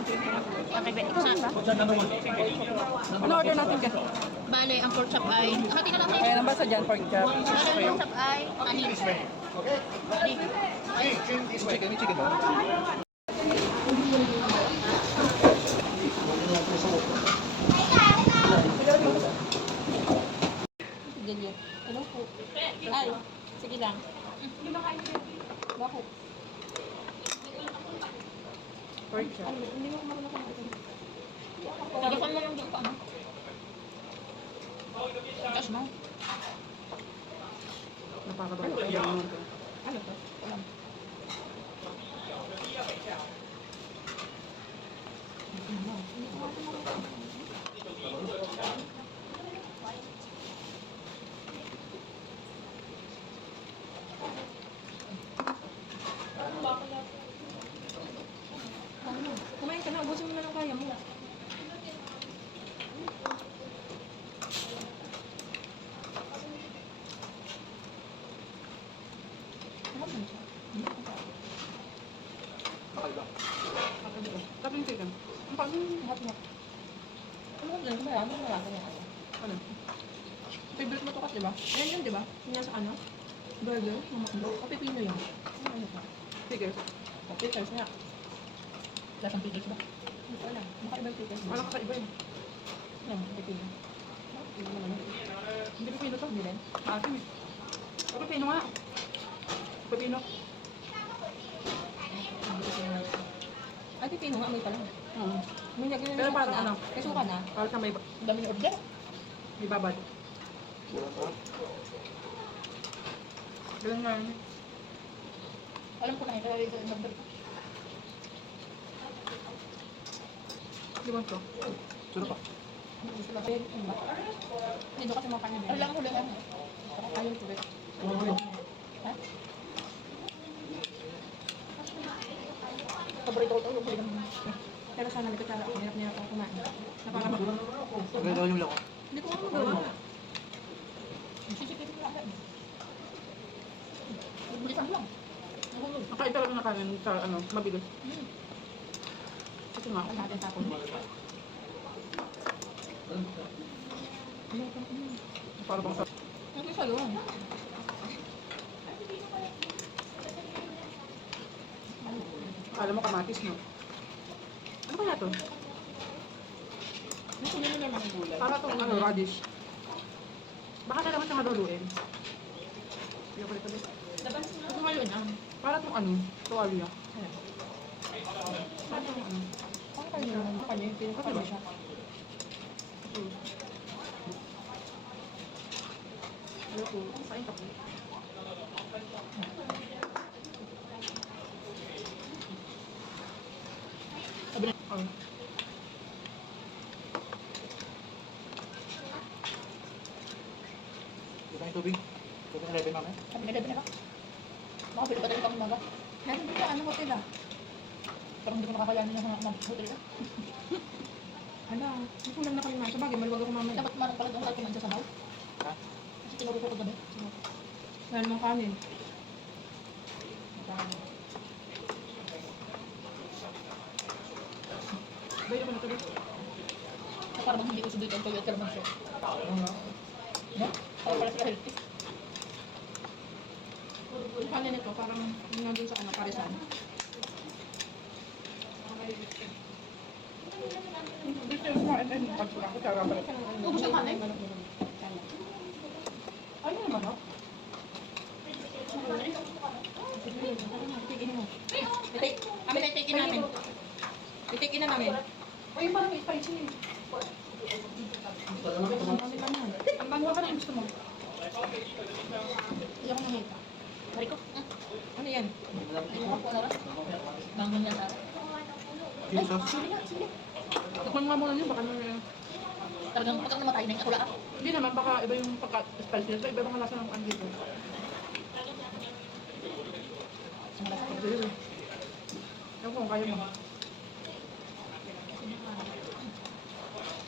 ito? Okay, bet. Isa. Ano order natin ka? Bale, ang pork chop ay... Hati na lang Kaya tayo. lang ba sa dyan, pork chop? Bale, ang pork chop ay... Anin. Chicken ba? Sige. Ano po? Ay, sige lang. Bako. Pork chop. Hindi mo kumakuha ka natin. Tagapan mo lang dito pa, ano? Tapos mo. Napakabalo. Ano to? Alam. Kumain ka na, ubusin mo na lang kaya mo. Tapos yung chicken. Ang pangin. Ano ba dyan? Ano malaki na ano? Ano? Favorite mo to kasi, diba? Ayan yun, diba? Yung nasa ano? Burger? Mamakdo? O pipino yun? Ano ba? Figures. O figures nga. Lasang pickles ba? Hindi ko alam. Makaiba yung figures. Alam kakaiba yun. Ano? Pipino. Hindi naman yun. Hindi pipino to. Hindi rin. Maasim eh. O pipino nga. Pipino. Ay, pipino nga. May pala. May naging Pero parang ano? May suka na. Para sa may Dami ni order. babad. Galing nga yun. Alam ko na ito. Ito yung number. Di ba ito? Sino pa? Hindi kasi mga kanya din. Alam ko lang. Ayaw ko rin. Ha? Paborito ko ito. Yung huli naman. Pero sana may kutsara ako. Hirap ako kumain. Napakabak. Gagawin yung lako. Hindi ko nga magawa. Sisipin mo lang. Bulisan lang. Nakain talaga na kanin sa ano, mabilis. Kasi nga, Ang natin tapon. para bang sa... Ang isa yun. Alam mo kamatis, no? Ano kaya to? May kunin na naman gulay. Para itong ano, radish. Baka na naman siya maluluin. Hindi ko ulit. Ito ngayon ah. Para itong ano, tuwalya. Para itong ano. Ang kanya yun. Ang kanya yung pinakanya siya. Ayoko. Kain ka po. Sabi na. Oh. Ito yung tubig. Ito yung level namin. Sabi na gabi na lang. Makapili pa tayo pang umaga. Meron dito ano hotel ah. Parang hindi ko nakakayanin ng mga hotel na. Ano, hindi ko lang na kami nasa bagay. Maluwag ako mamaya. Dapat manong pala doon tayo kumain sa sabaw. Ha? Kasi tinuro ko kagabi. Meron mong kanin. Bayo naman ito. Parang hindi ko sulit ang pag kalamansi. No? Parang pala sila healthy. Yung kanin nito, parang yung nandun sa ano, parisan. Dito yung kumain din. Pagpula ko, tsara balik. Ubus yung kanin. Ano naman, no? Titigin mo. Kami na take in namin. Titigin na namin. Uy, parang may spicy. Ang dami pa naman. Ang bango ka na yung gusto mo. Hindi ako nakita. Mari ko. Ano yan? Ayun ako na rin. Bangon niya sa... Chili sauce. Sige na, sige. Takpan nga muna niyo, baka may... Talagang pagkang namatay na yung ako lang. Hindi naman, baka iba yung pagka-spicy nito. Iba yung lasa ng ano dito. Sumala sa Sige. Ewan ko kung kaya mo.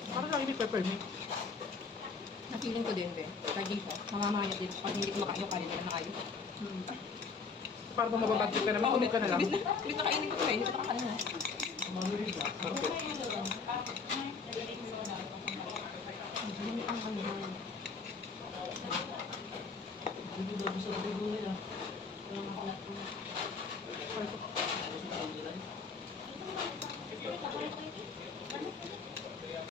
Parang lang hindi pepper niya. Na-feeling ko din, be. Pag dito, mamamaya din. Pag hindi ko makain yung kanin, na kayo. Para ba mababagsit ka naman, umit ka na lang. Bis na kainin ko ito eh. Hindi ko nakakain na. Mahanghang. Hindi daw gusto na bigunin ah. Parang